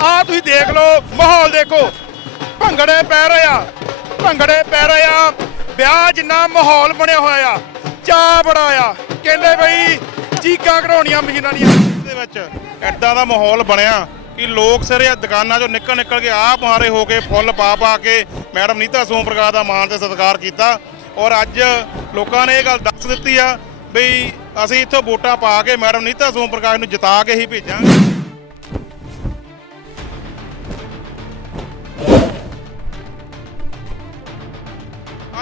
ਆ ਤੁਸੀਂ ਦੇਖ ਲਓ, ਮਾਹੌਲ ਦੇਖੋ। ਭੰਗੜੇ ਪੈ ਰਹੇ ਆ, ਭੰਗੜੇ ਪੈ ਰਹੇ ਆ। ਵਿਆਹ ਜਿੰਨਾ ਮਾਹੌਲ ਬਣਿਆ ਹੋਇਆ ਆ ਚਾਹ ਬੜਾ ਆ। ਕਹਿੰਦੇ ਬਈ, ਚੀਕਾਂ ਕਢਾਉਣੀਆਂ ਮਸ਼ੀਨਾਂ ਦੀਆਂ ਦੇ ਵਿੱਚ ਐਡਾ ਦਾ ਮਾਹੌਲ ਬਣਿਆ ਕਿ ਲੋਕ ਸਿਰੇ ਦੁਕਾਨਾਂ ਚੋਂ ਨਿਕਲ ਨਿਕਲ ਕੇ ਆਪ ਮਾਰੇ ਹੋ ਕੇ ਫੁੱਲ ਪਾ ਪਾ ਕੇ ਮੈਡਮ ਨੀਤਾ ਸੋਮ ਪ੍ਰਕਾਸ਼ ਦਾ ਮਾਣ ਤੇ ਸਤਿਕਾਰ ਕੀਤਾ। ਔਰ ਅੱਜ ਲੋਕਾਂ ਨੇ ਇਹ ਗੱਲ ਦੱਸ ਦਿੱਤੀ ਆ ਬਈ ਅਸੀਂ ਇੱਥੋਂ ਵੋਟਾਂ ਪਾ ਕੇ ਮੈਡਮ ਨੀਤਾ ਸੋਮ ਪ੍ਰਕਾਸ਼ ਨੂੰ ਜਿਤਾ ਕੇ ਹੀ ਭੇਜਾਂਗੇ।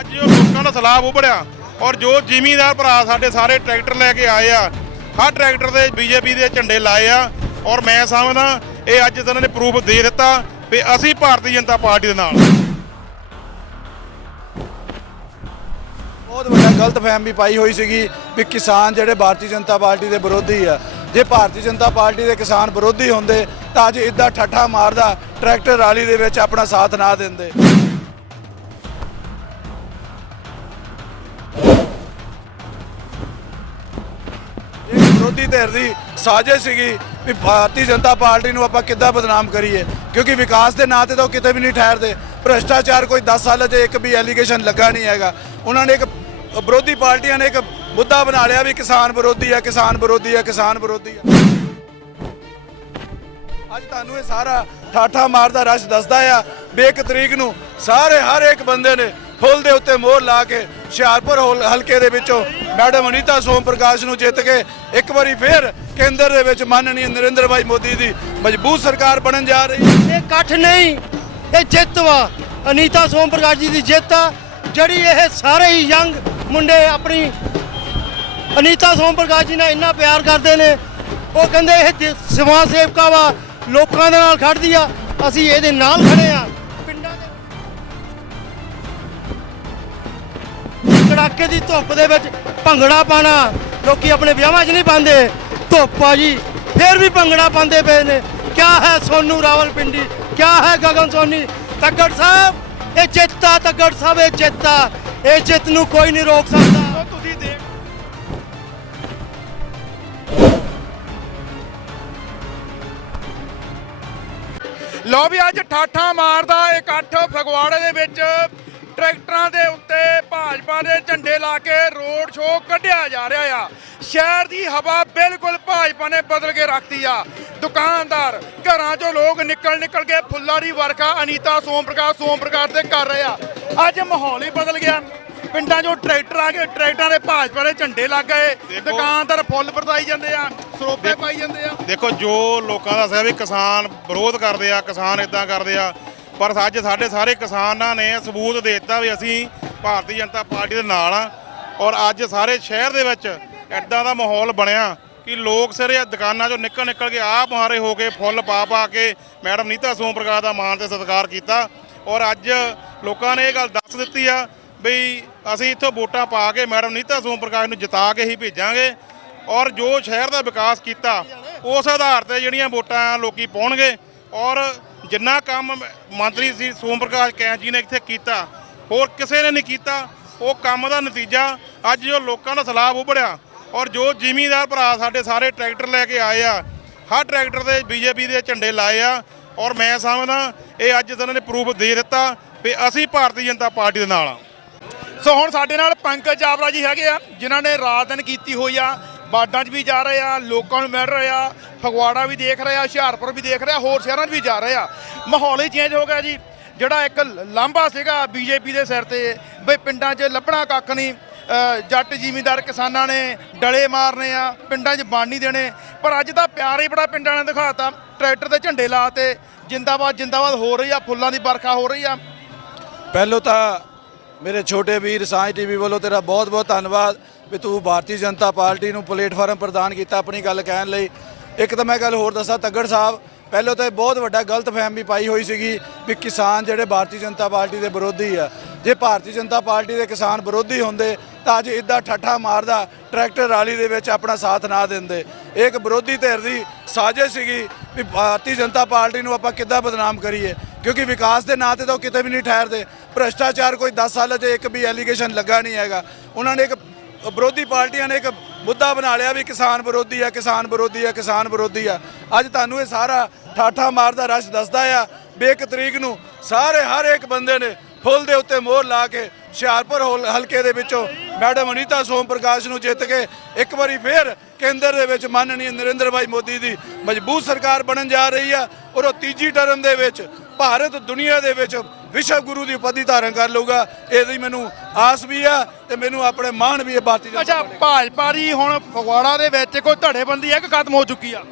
ਅੱਜ ਜੋ ਲੋਕਾਂ ਦਾ ਸਲਾਬ ਉਭੜਿਆ ਔਰ ਜੋ ਜ਼ਿਮੀਂਦਾਰ ਭਰਾ ਸਾਡੇ ਸਾਰੇ ਟਰੈਕਟਰ ਲੈ ਕੇ ਆਏ ਆ, ਹਰ ਟਰੈਕਟਰ ਦੇ ਬੀਜੇਪੀ ਦੇ ਝੰਡੇ ਲਾਏ ਆ ਔਰ ਮੈਂ ਸਮਝਦਾ ਇਹ ਅੱਜ ਇਹਨਾਂ ਨੇ ਪ੍ਰੂਫ ਦੇ ਦਿੱਤਾ ਵੀ ਅਸੀਂ ਭਾਰਤੀ ਜਨਤਾ ਪਾਰਟੀ ਦੇ ਨਾਲ। ਬਹੁਤ ਵੱਡਾ ਗਲਤ ਫਹਿਮੀ ਪਾਈ ਹੋਈ ਸੀਗੀ ਵੀ ਕਿਸਾਨ ਜਿਹੜੇ ਭਾਰਤੀ ਜਨਤਾ ਪਾਰਟੀ ਦੇ ਵਿਰੋਧੀ ਆ। ਜੇ ਭਾਰਤੀ ਜਨਤਾ ਪਾਰਟੀ ਦੇ ਕਿਸਾਨ ਵਿਰੋਧੀ ਹੁੰਦੇ ਤਾਂ ਅੱਜ ਇਦਾਂ ਠੱਠਾ ਮਾਰਦਾ ਟਰੈਕਟਰ ਰਾਲੀ ਦੇ ਵਿੱਚ ਆਪਣਾ ਸਾਥ ਨਾ ਦਿੰਦੇ। ਵਿਰੋਧੀ ਧਿਰ ਦੀ ਸਾਜ਼ਿਸ਼ ਸੀਗੀ ਵੀ ਭਾਰਤੀ ਜਨਤਾ ਪਾਰਟੀ ਨੂੰ ਆਪਾਂ ਕਿੱਦਾਂ ਬਦਨਾਮ ਕਰੀਏ, ਕਿਉਂਕਿ ਵਿਕਾਸ ਦੇ ਨਾਂ ਤੇ ਤਾਂ ਉਹ ਕਿਤੇ ਵੀ ਨਹੀਂ ਠਹਿਰਦੇ। ਭ੍ਰਸ਼ਟਾਚਾਰ ਕੋਈ 10 ਸਾਲਾਂ 'ਚ ਇੱਕ ਵੀ ਐਲੀਗੇਸ਼ਨ ਲੱਗਾ ਨਹੀਂ ਹੈਗਾ। ਉਹਨਾਂ ਨੇ ਇੱਕ ਵਿਰੋਧੀ ਪਾਰਟੀਆਂ ਨੇ ਇੱਕ ਮੁੱਦਾ ਬਣਾ ਲਿਆ ਵੀ ਕਿਸਾਨ ਵਿਰੋਧੀ ਆ, ਕਿਸਾਨ ਵਿਰੋਧੀ ਆ, ਕਿਸਾਨ ਵਿਰੋਧੀ ਆ। ਅੱਜ ਤੁਹਾਨੂੰ ਇਹ ਸਾਰਾ ਠਾਠਾ ਮਾਰਦਾ ਰਸ਼ ਦੱਸਦਾ ਆ, ਵੀ ਇੱਕ ਤਰੀਕ ਨੂੰ ਸਾਰੇ ਹਰ ਇੱਕ ਬੰਦੇ ਨੇ ਫੁੱਲ ਦੇ ਉੱਤੇ ਮੋਹਰ ਲਾ ਕੇ, ਹੁਸ਼ਿਆਰਪੁਰ ਹੋਲ- ਹਲਕੇ ਦੇ ਵਿੱਚੋਂ ਮੈਡਮ ਅਨੀਤਾ ਸੋਮ ਪ੍ਰਕਾਸ਼ ਨੂੰ ਜਿੱਤ ਕੇ ਇੱਕ ਵਾਰੀ ਫੇਰ ਕੇਂਦਰ ਦੇ ਵਿੱਚ ਮਾਨনীय ਨਰਿੰਦਰ ਭਾਈ ਮੋਦੀ ਦੀ ਮਜ਼ਬੂਤ ਸਰਕਾਰ ਬਣਨ ਜਾ ਰਹੀ ਹੈ। ਇਹ ਇਕੱਠ ਨਹੀਂ, ਇਹ ਜਿੱਤ ਵਾ। ਅਨੀਤਾ ਸੋਮ ਪ੍ਰਕਾਸ਼ ਜੀ ਦੀ ਜਿੱਤ ਆ। ਜਿਹੜੀ ਇਹ ਸਾਰੇ ਹੀ ਯੰਗ ਮੁੰਡੇ ਆਪਣੀ ਅਨੀਤਾ ਸੋਮ ਪ੍ਰਕਾਸ਼ ਜੀ ਨਾਲ ਇੰਨਾ ਪਿਆਰ ਕਰਦੇ ਨੇ, ਉਹ ਕਹਿੰਦੇ ਇਹ ਸਮਾਜ ਸੇਵਕਾ ਵਾ, ਲੋਕਾਂ ਦੇ ਨਾਲ ਖੜਦੀ ਆ। ਅਸੀਂ ਇਹਦੇ ਨਾਲ ਖੜੇ ਆ। ਕੜਾਕੇ ਦੀ ਧੁੱਪ ਦੇ ਵਿੱਚ ਭੰਗੜਾ ਪਾਣਾ ਲੋਕੀ ਆਪਣੇ ਵਿਆਹਾਂ 'ਚ ਨਹੀਂ ਪਾਉਂਦੇ। ਧੁੱਪ ਆ ਜੀ, ਫਿਰ ਵੀ ਭੰਗੜਾ ਪਾਉਂਦੇ ਪਏ ਨੇ। ਕਿਆ ਹੈ ਸੋਨੂ ਰਾਵਲਪਿੰਡੀ, ਕਿਆ ਹੈ ਗਗਨ ਸੋਨੀ? ਤੱਗੜ ਸਾਹਿਬ, ਇਹ ਜਿੱਤਾ ਤੱਗੜ ਸਾਹਿਬ, ਇਹ ਜਿੱਤਾ ਇਹ ਜਿੱਤ ਨੂੰ ਕੋਈ ਨਹੀਂ ਰੋਕ ਸਕਦਾ। ਤੁਸੀਂ ਦੇਖ ਲੋ ਵੀ ਅੱਜ ਠਾਠਾ ਮਾਰਦਾ, ਇਕੱਠ ਫਗਵਾੜੇ ਦੇ ਵਿੱਚ। ਟਰੈਕਟਰਾਂ ਦੇ ਉੱਤੇ ਭਾਜਪਾ ਦੇ ਝੰਡੇ ਲਾ ਕੇ ਰੋਡ ਸ਼ੋਅ ਕੱਢਿਆ ਜਾ ਰਿਹਾ ਆ। ਸ਼ਹਿਰ ਦੀ ਹਵਾ ਬਿਲਕੁਲ ਭਾਜਪਾ ਨੇ ਬਦਲ ਕੇ ਰੱਖਤੀ ਆ। ਦੁਕਾਨਦਾਰ ਘਰਾਂ ਚੋਂ ਲੋਕ ਨਿਕਲ ਨਿਕਲ ਕੇ ਫੁੱਲਾਂ ਦੀ ਵਰਖਾ ਅਨੀਤਾ ਸੋਮ ਪ੍ਰਕਾਸ਼ ਸੋਮ ਪ੍ਰਕਾਸ਼ ਤੇ ਕਰ ਰਹੇ ਆ। ਅੱਜ ਮਾਹੌਲ ਹੀ ਬਦਲ ਗਿਆ। ਪਿੰਡਾਂ 'ਚੋਂ ਟਰੈਕਟਰ ਆ ਗਏ ਟਰੈਕਟਰਾਂ ਦੇ ਭਾਜਪਾ ਦੇ ਝੰਡੇ ਲੱਗ ਗਏ। ਦੁਕਾਨਦਾਰ ਫੁੱਲ ਵਰਤਾਈ ਜਾਂਦੇ ਆ ਸਰੋਪੇ ਪਾਈ ਜਾਂਦੇ ਆ। ਦੇਖੋ ਜੋ ਲੋਕਾਂ ਦਾ ਸੀ ਵੀ ਕਿਸਾਨ ਵਿਰੋਧ ਕਰਦੇ ਆ ਕਿਸਾਨ ਇਦਾਂ ਕਰਦੇ ਆ ਪਰ ਅੱਜ ਸਾਡੇ ਸਾਰੇ ਕਿਸਾਨਾਂ ਨੇ ਸਬੂਤ ਦੇ ਦਿੱਤਾ ਵੀ ਅਸੀਂ ਭਾਰਤੀ ਜਨਤਾ ਪਾਰਟੀ ਦੇ ਨਾਲ ਆ ਔਰ ਅੱਜ ਸਾਰੇ ਸ਼ਹਿਰ ਦੇ ਵਿੱਚ ਐਡਾ ਦਾ ਮਾਹੌਲ ਬਣਿਆ ਕਿ ਲੋਕ ਸਿਰੇ ਦੁਕਾਨਾਂ ਚੋਂ ਨਿਕਲ ਨਿਕਲ ਕੇ ਆਪ ਮੁਹਾਰੇ ਹੋ ਕੇ ਫੁੱਲ ਪਾ ਪਾ ਕੇ ਮੈਡਮ ਨੀਤਾ ਸੋਮ ਪ੍ਰਕਾਸ਼ ਦਾ ਮਾਣ ਤੇ ਸਤਿਕਾਰ ਕੀਤਾ ਔਰ ਅੱਜ ਲੋਕਾਂ ਨੇ ਇਹ ਗੱਲ ਦੱਸ ਦਿੱਤੀ ਆ ਵੀ ਅਸੀਂ ਇੱਥੋਂ ਵੋਟਾਂ ਪਾ ਕੇ ਮੈਡਮ ਨੀਤਾ ਸੋਮ ਪ੍ਰਕਾਸ਼ ਨੂੰ ਜਿਤਾ ਕੇ ਹੀ ਭੇਜਾਂਗੇ ਔਰ ਜੋ ਸ਼ਹਿਰ ਦਾ ਵਿਕਾਸ ਕੀਤਾ ਉਸ ਆਧਾਰ ਤੇ ਜਿਹੜੀਆਂ ਵੋਟਾਂ ਲੋਕੀ ਪਾਉਣਗੇ ਔਰ ਜਿੰਨਾ ਕੰਮ ਮੰਤਰੀ ਸੀ ਸੋਮ ਪ੍ਰਕਾਸ਼ ਕੈਂਚ ਜੀ ਨੇ ਇੱਥੇ ਕੀਤਾ, ਹੋਰ ਕਿਸੇ ਨੇ ਨਹੀਂ ਕੀਤਾ। ਉਹ ਕੰਮ ਦਾ ਨਤੀਜਾ ਅੱਜ ਜੋ ਲੋਕਾਂ ਦਾ ਸਲਾਬ ਉਭੜਿਆ ਔਰ ਜੋ ਜ਼ਿਮੀਂਦਾਰ ਭਰਾ ਸਾਡੇ ਸਾਰੇ ਟਰੈਕਟਰ ਲੈ ਕੇ ਆਏ ਆ, ਹਰ ਟਰੈਕਟਰ ਦੇ ਬੀਜੇਪੀ ਦੇ ਝੰਡੇ ਲਾਏ ਆ ਔਰ ਮੈਂ ਸਮਝਦਾ ਇਹ ਅੱਜ ਇਹਨਾਂ ਨੇ ਪ੍ਰੂਫ ਦੇ ਦਿੱਤਾ ਵੀ ਅਸੀਂ ਭਾਰਤੀ ਜਨਤਾ ਪਾਰਟੀ ਦੇ ਨਾਲ ਆ। ਸੋ ਹੁਣ ਸਾਡੇ ਨਾਲ ਪੰਕਜ ਚਾਵਲਾ ਜੀ ਹੈਗੇ ਆ, ਜਿਨ੍ਹਾਂ ਨੇ ਰਾਤ ਦਿਨ ਕੀਤੀ ਹੋਈ ਆ ਬਾਡਾਂ 'ਚ ਵੀ ਜਾ ਰਹੇ ਆ, ਲੋਕਾਂ ਨੂੰ ਮਿਲ ਰਹੇ ਆ, ਫਗਵਾੜਾ ਵੀ ਦੇਖ ਰਹੇ ਆ, ਹੁਸ਼ਿਆਰਪੁਰ ਵੀ ਦੇਖ ਰਹੇ ਆ, ਹੋਰ ਸ਼ਹਿਰਾਂ 'ਚ ਵੀ ਜਾ ਰਹੇ ਆ। ਮਾਹੌਲ ਹੀ ਚੇਂਜ ਹੋ ਗਿਆ ਜੀ। ਜਿਹੜਾ ਇੱਕ ਲਾਂਭਾ ਸੀਗਾ ਬੀਜੇਪੀ ਦੇ ਸਿਰ ਤੇ, ਬਈ ਪਿੰਡਾਂ 'ਚ ਲੱਭਣਾ ਕੱਖ ਨਹੀਂ। ਜੱਟ ਜ਼ਿਮੀਂਦਾਰ ਕਿਸਾਨਾਂ ਨੇ ਡਲੇ ਮਾਰਨੇ ਆ, ਪਿੰਡਾਂ 'ਚ ਬਣ ਨਹੀਂ ਦੇਣੇ। ਪਰ ਅੱਜ ਤਾਂ ਪਿਆਰ ਹੀ ਬੜਾ ਪਿੰਡਾਂ ਨੇ ਦਿਖਾਤਾ। ਟਰੈਕਟਰ ਦੇ ਝੰਡੇ ਲਾਤੇ ਜਿੰਦਾਬਾਦ ਜਿੰਦਾਬਾਦ ਹੋ ਰਹੀ ਆ, ਫੁੱਲਾਂ ਦੀ ਵਰਖਾ ਹੋ ਰਹੀ ਆ। ਪਹਿਲੋਂ ਤਾਂ ਮੇਰੇ ਛੋਟੇ ਵੀਰ ਸਾਂਝ ਟੀਵੀ ਵੱਲੋਂ ਤੇਰਾ ਬਹੁਤ ਬਹੁਤ ਧੰਨਵਾਦ। ਵੀ ਤੂੰ ਭਾਰਤੀ ਜਨਤਾ ਪਾਰਟੀ ਨੂੰ ਪਲੇਟਫਾਰਮ ਪ੍ਰਦਾਨ ਕੀਤਾ ਆਪਣੀ ਗੱਲ ਕਹਿਣ ਲਈ। ਇੱਕ ਤਾਂ ਮੈਂ ਗੱਲ ਹੋਰ ਦੱਸਾਂ, ਤੱਗੜ ਸਾਹਿਬ, ਪਹਿਲਾਂ ਤਾਂ ਇਹ ਬਹੁਤ ਵੱਡਾ ਗਲਤ ਫਹਿਮੀ ਪਾਈ ਹੋਈ ਸੀਗੀ ਵੀ ਕਿਸਾਨ ਜਿਹੜੇ ਭਾਰਤੀ ਜਨਤਾ ਪਾਰਟੀ ਦੇ ਵਿਰੋਧੀ ਆ। ਜੇ ਭਾਰਤੀ ਜਨਤਾ ਪਾਰਟੀ ਦੇ ਕਿਸਾਨ ਵਿਰੋਧੀ ਹੁੰਦੇ, ਤਾਂ ਅੱਜ ਇਦਾਂ ਠੱਠਾ ਮਾਰਦਾ, ਟਰੈਕਟਰ ਰਾਲੀ ਦੇ ਵਿੱਚ ਆਪਣਾ ਸਾਥ ਨਾ ਦਿੰਦੇ। ਇਹ ਇੱਕ ਵਿਰੋਧੀ ਧਿਰ ਦੀ ਸਾਜ਼ਿਸ਼ ਸੀਗੀ ਵੀ ਭਾਰਤੀ ਜਨਤਾ ਪਾਰਟੀ ਨੂੰ ਆਪਾਂ ਕਿੱਦਾਂ ਬਦਨਾਮ ਕਰੀਏ? ਕਿਉਂਕਿ ਵਿਕਾਸ ਦੇ ਨਾਂ ਤੇ ਤਾਂ ਉਹ ਕਿਤੇ ਵੀ ਨਹੀਂ ਠਹਿਰਦੇ। ਭ੍ਰਸ਼ਟਾਚਾਰ ਕੋਈ 10 ਸਾਲਾਂ 'ਚ ਇੱਕ ਵੀ ਐਲੀਗੇਸ਼ਨ ਲੱਗਾ ਨਹੀਂ ਹੈਗਾ। ਉਹਨਾਂ ਨੇ ਇੱਕ ਵਿਰੋਧੀ ਪਾਰਟੀਆਂ ਨੇ ਇੱਕ ਮੁੱਦਾ ਬਣਾ ਲਿਆ ਵੀ ਕਿਸਾਨ ਵਿਰੋਧੀ ਆ, ਕਿਸਾਨ ਵਿਰੋਧੀ ਆ, ਕਿਸਾਨ ਵਿਰੋਧੀ ਆ। ਅੱਜ ਤੁਹਾਨੂੰ ਇਹ ਸਾਰਾ ਠਾਠਾ ਮਾਰਦਾ ਰਸ਼ ਦੱਸਦਾ ਆ ਵੀ ਇੱਕ ਤਰੀਕ ਨੂੰ ਸਾਰੇ, ਹਰ ਇੱਕ ਬੰਦੇ ਨੇ ਫੁੱਲ ਦੇ ਉੱਤੇ ਮੋਹਰ ਲਾ ਕੇ ਹੁਸ਼ਿਆਰਪੁਰ ਹੋਲ- ਹਲਕੇ ਦੇ ਵਿੱਚੋਂ ਮੈਡਮ ਅਨੀਤਾ ਸੋਮ ਪ੍ਰਕਾਸ਼ ਨੂੰ ਜਿੱਤ ਕੇ ਇੱਕ ਵਾਰੀ ਫੇਰ ਕੇਂਦਰ ਦੇ ਵਿੱਚ ਮਾਨনীय ਨਰਿੰਦਰ ਭਾਈ ਮੋਦੀ ਦੀ ਮਜ਼ਬੂਤ ਸਰਕਾਰ ਬਣਨ ਜਾ ਰਹੀ ਆ ਔਰ ਉਹ ਤੀਜੀ ਟਰਮ ਦੇ ਵਿੱਚ ਭਾਰਤ ਦੁਨੀਆ ਦੇ ਵਿੱਚ ਵਿਸ਼ਵ ਗੁਰੂ ਦੀ ਉਪਾਧੀ ਧਾਰਨ ਕਰ ਲਊਗਾ ਇਹਦੀ ਮੈਨੂੰ ਆਸ ਵੀ ਆ ਤੇ ਮੈਨੂੰ ਆਪਣੇ ਮਾਣ ਵੀ ਹੈ ਭਾਰਤੀ ਜਨਤਾ ਅੱਛਾ ਭਾਜਪਾ ਦੀ ਹੁਣ ਫਗਵਾੜਾ ਦੇ ਵਿੱਚ ਕੋਈ ਧੜੇਬੰਦੀ ਹੈ ਕਿ ਖਤਮ ਹੋ ਚੁੱਕੀ ਆ?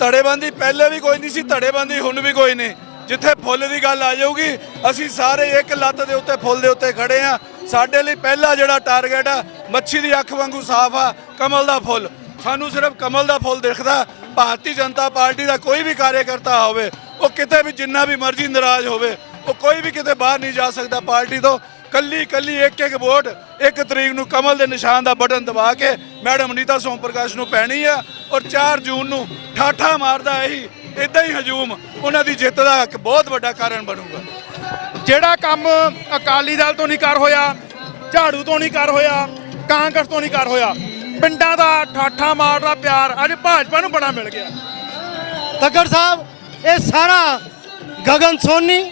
ਧੜੇਬੰਦੀ ਪਹਿਲੇ ਵੀ ਕੋਈ ਨਹੀਂ ਸੀ ਧੜੇਬੰਦੀ ਹੁਣ ਵੀ ਕੋਈ ਨਹੀਂ। ਜਿੱਥੇ ਫੁੱਲ ਦੀ ਗੱਲ ਆ ਜਾਊਗੀ ਅਸੀਂ ਸਾਰੇ ਇੱਕ ਲੱਤ ਦੇ ਉੱਤੇ ਫੁੱਲ ਦੇ ਉੱਤੇ ਖੜੇ ਆ। ਸਾਡੇ ਲਈ ਪਹਿਲਾ ਜਿਹੜਾ ਟਾਰਗੇਟ ਆ ਮੱਛੀ ਦੀ ਅੱਖ ਵਾਂਗੂ ਸਾਫ਼ ਆ ਕਮਲ ਦਾ ਫੁੱਲ। ਸਾਨੂੰ ਸਿਰਫ ਕਮਲ ਦਾ ਫੁੱਲ ਦਿਖਦਾ ਭਾਰਤੀ ਜਨਤਾ ਪਾਰਟੀ ਦਾ ਕੋਈ ਵੀ ਕਾਰਜਕਰਤਾ ਹੋਵੇ ਉਹ ਕਿਤੇ ਵੀ ਜਿੰਨਾ ਵੀ ਮਰਜ਼ੀ ਨਾਰਾਜ਼ ਹੋਵੇ ਉਹ ਕੋਈ ਵੀ ਕਿਤੇ ਬਾਹਰ ਨਹੀਂ ਜਾ ਸਕਦਾ ਪਾਰਟੀ ਤੋਂ। ਕੱਲੀ ਕੱਲੀ ਇੱਕ ਇੱਕ ਵੋਟ ਇੱਕ ਤਰੀਕ ਨੂੰ ਕਮਲ ਦੇ ਨਿਸ਼ਾਨ ਦਾ ਬਟਨ ਦਬਾ ਕੇ ਮੈਡਮ ਅਨੀਤਾ ਸੋਮ ਪ੍ਰਕਾਸ਼ ਨੂੰ ਪੈਣੀ ਆ ਔਰ 4 ਜੂਨ ਨੂੰ ਠਾਠਾ ਮਾਰਦਾ ਇਹੀ ਇਦਾਂ ਹੀ ਹਜੂਮ ਉਹਨਾਂ ਦੀ ਜਿੱਤ ਦਾ ਇੱਕ ਬਹੁਤ ਵੱਡਾ ਕਾਰਨ ਬਣੂਗਾ। ਜਿਹੜਾ ਕੰਮ ਅਕਾਲੀ ਦਲ ਤੋਂ ਨਹੀਂ ਕਰ ਹੋਇਆ ਝਾੜੂ ਤੋਂ ਨਹੀਂ ਕਰ ਹੋਇਆ ਕਾਂਗਰਸ ਤੋਂ ਨਹੀਂ ਕਰ ਹੋਇਆ ਪਿੰਡਾਂ ਦਾ ਠਾਠਾ ਮਾਰਦਾ ਪਿਆਰ ਅੱਜ ਭਾਜਪਾ ਨੂੰ ਬੜਾ ਮਿਲ ਗਿਆ। ਤੱਕੜ ਸਾਹਿਬ ਇਹ ਸਾਰਾ ਗਗਨ ਸੋਨੀ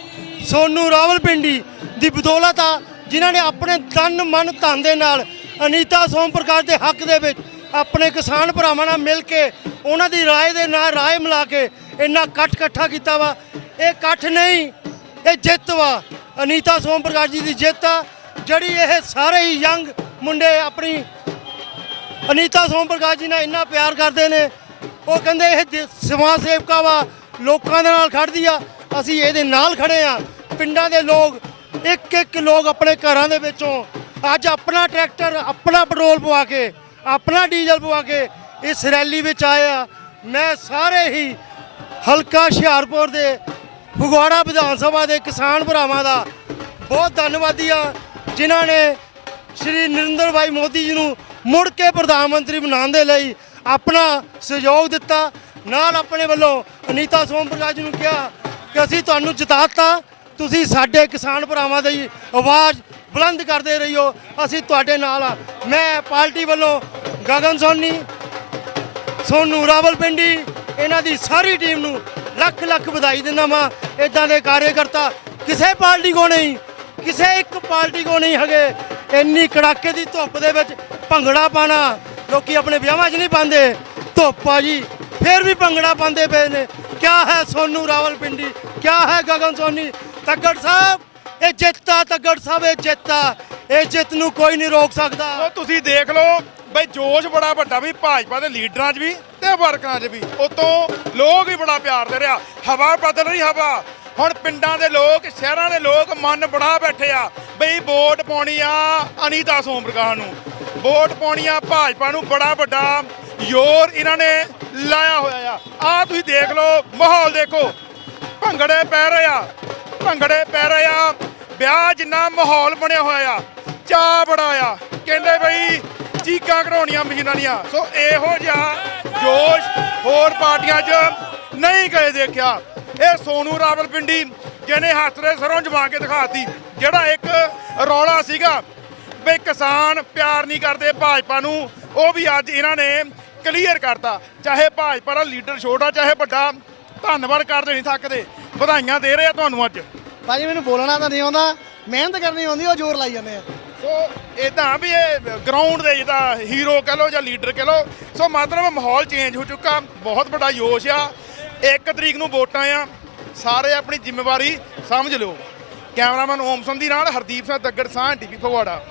ਸੋਨੂ ਰਾਵਲਪਿੰਡੀ ਦੀ ਬਦੌਲਤ ਆ, ਜਿਨ੍ਹਾਂ ਨੇ ਆਪਣੇ ਤਨ, ਮਨ, ਧਨ ਦੇ ਨਾਲ ਅਨੀਤਾ ਸੋਮ ਪ੍ਰਕਾਸ਼ ਦੇ ਹੱਕ ਦੇ ਵਿੱਚ ਆਪਣੇ ਕਿਸਾਨ ਭਰਾਵਾਂ ਨਾਲ ਮਿਲ ਕੇ ਉਹਨਾਂ ਦੀ ਰਾਏ ਦੇ ਨਾਲ ਰਾਏ ਮਿਲਾ ਕੇ ਇੰਨਾ ਇਕੱਠ ਇਕੱਠਾ ਕੀਤਾ ਵਾ। ਇਹ ਇਕੱਠ ਨਹੀਂ, ਇਹ ਜਿੱਤ ਵਾ। ਅਨੀਤਾ ਸੋਮ ਪ੍ਰਕਾਸ਼ ਜੀ ਦੀ ਜਿੱਤ ਆ, ਜਿਹੜੀ ਇਹ ਸਾਰੇ ਹੀ ਯੰਗ ਮੁੰਡੇ ਆਪਣੀ ਅਨੀਤਾ ਸੋਮ ਪ੍ਰਕਾਸ਼ ਜੀ ਨਾਲ ਇੰਨਾ ਪਿਆਰ ਕਰਦੇ ਨੇ। ਉਹ ਕਹਿੰਦੇ ਇਹ ਸਮਾਜ ਸੇਵਕਾ ਵਾ, ਲੋਕਾਂ ਦੇ ਨਾਲ ਖੜਦੀ ਆ। ਅਸੀਂ ਇਹਦੇ ਨਾਲ ਖੜੇ ਆ। ਪਿੰਡਾਂ ਦੇ ਲੋਕ ਇੱਕ ਇੱਕ ਲੋਕ ਆਪਣੇ ਘਰਾਂ ਦੇ ਵਿੱਚੋਂ। ਅੱਜ ਆਪਣਾ ਟਰੈਕਟਰ, ਆਪਣਾ ਪੈਟਰੋਲ ਪਵਾ ਕੇ, ਆਪਣਾ ਡੀਜ਼ਲ ਪਵਾ ਕੇ ਇਸ ਰੈਲੀ ਵਿੱਚ ਆਏ ਆ। ਮੈਂ ਸਾਰੇ ਹੀ ਹਲਕਾ ਹੁਸ਼ਿਆਰਪੁਰ ਦੇ, ਫਗਵਾੜਾ ਵਿਧਾਨ ਸਭਾ ਦੇ ਕਿਸਾਨ ਭਰਾਵਾਂ ਦਾ ਬਹੁਤ ਧੰਨਵਾਦੀ ਆ, ਜਿਨ੍ਹਾਂ ਨੇ ਸ਼੍ਰੀ ਨਰਿੰਦਰ ਭਾਈ ਮੋਦੀ ਜੀ ਨੂੰ ਮੁੜ ਕੇ ਪ੍ਰਧਾਨ ਮੰਤਰੀ ਬਣਾਉਣ ਦੇ ਲਈ ਆਪਣਾ ਸਹਿਯੋਗ ਦਿੱਤਾ। ਨਾਲ ਆਪਣੇ ਵੱਲੋਂ ਅਨੀਤਾ ਸੋਮ ਪ੍ਰਕਾਸ਼ ਜੀ ਨੂੰ ਕਿਹਾ ਕਿ ਅਸੀਂ ਤੁਹਾਨੂੰ ਜਿਤਾਤਾ, ਤੁਸੀਂ ਸਾਡੇ ਕਿਸਾਨ ਭਰਾਵਾਂ ਦੀ ਆਵਾਜ਼ ਬੁਲੰਦ ਕਰਦੇ ਰਹੀਓ, ਅਸੀਂ ਤੁਹਾਡੇ ਨਾਲ ਆ। ਮੈਂ ਪਾਰਟੀ ਵੱਲੋਂ ਗਗਨ ਸੋਨੀ, ਸੋਨੂ ਰਾਵਲਪਿੰਡੀ, ਇਹਨਾਂ ਦੀ ਸਾਰੀ ਟੀਮ ਨੂੰ ਲੱਖ ਲੱਖ ਵਧਾਈ ਦਿੰਦਾ ਵਾਂ। ਇਦਾਂ ਦੇ ਕਾਰਜਕਰਤਾ ਕਿਸੇ ਪਾਰਟੀ ਕੋ ਨਹੀਂ, ਕਿਸੇ ਇੱਕ ਪਾਰਟੀ ਕੋ ਨਹੀਂ ਹੈਗੇ। ਇੰਨੀ ਕੜਾਕੇ ਦੀ ਧੁੱਪ ਦੇ ਵਿੱਚ ਭੰਗੜਾ ਪਾਣਾ, ਲੋਕੀ ਆਪਣੇ ਵਿਆਹਾਂ 'ਚ ਨਹੀਂ ਪਾਉਂਦੇ। ਧੁੱਪ ਆ ਜੀ, ਫਿਰ ਵੀ ਭੰਗੜਾ ਪਾਉਂਦੇ ਪਏ ਨੇ। ਕਿਆ ਹੈ ਸੋਨੂ ਰਾਵਲਪਿੰਡੀ? ਕਿਆ ਹੈ ਗਗਨ ਸੋਨੀ? ਤੱਗੜ ਸਾਹਿਬ, ਇਹ ਜਿੱਤਾ ਤੱਗੜ ਸਾਹਿਬ, ਇਹ ਜਿੱਤਾ ਇਹ ਜਿੱਤ ਨੂੰ ਕੋਈ ਨਹੀਂ ਰੋਕ ਸਕਦਾ। ਉਹ ਤੁਸੀਂ ਦੇਖ ਲਓ, ਬਈ ਜੋਸ਼ ਬੜਾ ਵੱਡਾ ਵੀ ਭਾਜਪਾ ਦੇ ਲੀਡਰਾਂ 'ਚ ਵੀ ਤੇ ਵਰਕਰਾਂ 'ਚ ਵੀ। ਉਤੋਂ ਲੋਕ ਵੀ ਬੜਾ ਪਿਆਰ ਦੇ ਰਿਹਾ। ਹਵਾ ਬਦਲ ਰਹੀ ਹਵਾ। ਹੁਣ ਪਿੰਡਾਂ ਦੇ ਲੋਕ, ਸ਼ਹਿਰਾਂ ਦੇ ਲੋਕ ਮਨ ਬਣਾ ਬੈਠੇ ਆ। ਬਈ ਵੋਟ ਪਾਉਣੀ ਆ ਅਨੀਤਾ ਸੋਮ ਪ੍ਰਕਾਸ਼ ਨੂੰ। ਵੋਟ ਪਾਉਣੀ ਆ ਭਾਜਪਾ ਨੂੰ ਬੜਾ ਵੱਡਾ ਜ਼ੋਰ ਇਹਨਾਂ ਨੇ ਲਾਇਆ ਹੋਇਆ ਆ। ਆ ਤੁਸੀਂ ਦੇਖ ਲਓ, ਮਾਹੌਲ ਦੇਖੋ। ਭੰਗੜੇ ਪੈ ਰਹੇ ਆ, ਭੰਗੜੇ ਪੈ ਰਹੇ ਆ। ਵਿਆਹ ਜਿੰਨਾ ਮਾਹੌਲ ਬਣਿਆ ਹੋਇਆ ਆ ਚਾਹ ਬੜਾ ਆ। ਕਹਿੰਦੇ ਬਈ, ਚੀਕਾਂ ਕਢਾਉਣੀਆਂ ਮਸ਼ੀਨਾਂ ਦੀਆਂ। ਸੋ ਇਹੋ ਜਿਹਾ ਜੋਸ਼ ਹੋਰ ਪਾਰਟੀਆਂ 'ਚ ਨਹੀਂ ਕਦੇ ਦੇਖਿਆ। ਇਹ ਸੋਨੂ ਰਾਵਲਪਿੰਡੀ, ਜਿਹਨੇ ਹੱਥ ਦੇ ਸਰੋਂ ਜਮਾ ਕੇ ਦਿਖਾਤੀ, ਜਿਹੜਾ ਇੱਕ ਰੌਲਾ ਸੀਗਾ ਵੀ ਕਿਸਾਨ ਪਿਆਰ ਨਹੀਂ ਕਰਦੇ ਭਾਜਪਾ ਨੂੰ। ਉਹ ਵੀ ਅੱਜ ਇਹਨਾਂ ਨੇ ਕਲੀਅਰ ਕਰਤਾ ਚਾਹੇ ਭਾਜਪਾ ਦਾ ਲੀਡਰ ਛੋਟਾ ਚਾਹੇ ਵੱਡਾ ਧੰਨਵਾਦ ਕਰਦੇ ਨਹੀਂ ਥੱਕਦੇ। ਵਧਾਈਆਂ ਦੇ ਰਹੇ ਆ ਤੁਹਾਨੂੰ ਅੱਜ। ਭਾਜੀ ਮੈਨੂੰ ਬੋਲਣਾ ਤਾਂ ਨਹੀਂ ਆਉਂਦਾ ਮਿਹਨਤ ਕਰਨੀ ਆਉਂਦੀ ਉਹ ਜ਼ੋਰ ਲਾਈ ਜਾਂਦੇ ਆ। ਸੋ ਇਦਾਂ ਵੀ ਇਹ ਗਰਾਊਂਡ ਦੇ ਜਿਹਦਾ ਹੀਰੋ ਕਹ ਲੋ ਜਾਂ ਲੀਡਰ ਕਹ ਲੋ ਸੋ ਮਤਲਬ ਮਾਹੌਲ ਚੇਂਜ ਹੋ ਚੁੱਕਾ ਬਹੁਤ ਵੱਡਾ ਜੋਸ਼ ਆ। ਇੱਕ ਤਰੀਕ ਨੂੰ ਵੋਟਾਂ ਆ ਸਾਰੇ ਆਪਣੀ ਜ਼ਿੰਮੇਵਾਰੀ ਸਮਝ ਲਿਓ। ਕੈਮਰਾਮੈਨ ਓਮ ਸੰਧੀ ਨਾਲ ਹਰਦੀਪ ਸਿੰਘ ਦੱਗੜ ਸਾਹ ਟੀਵੀ ਫਗਵਾੜਾ।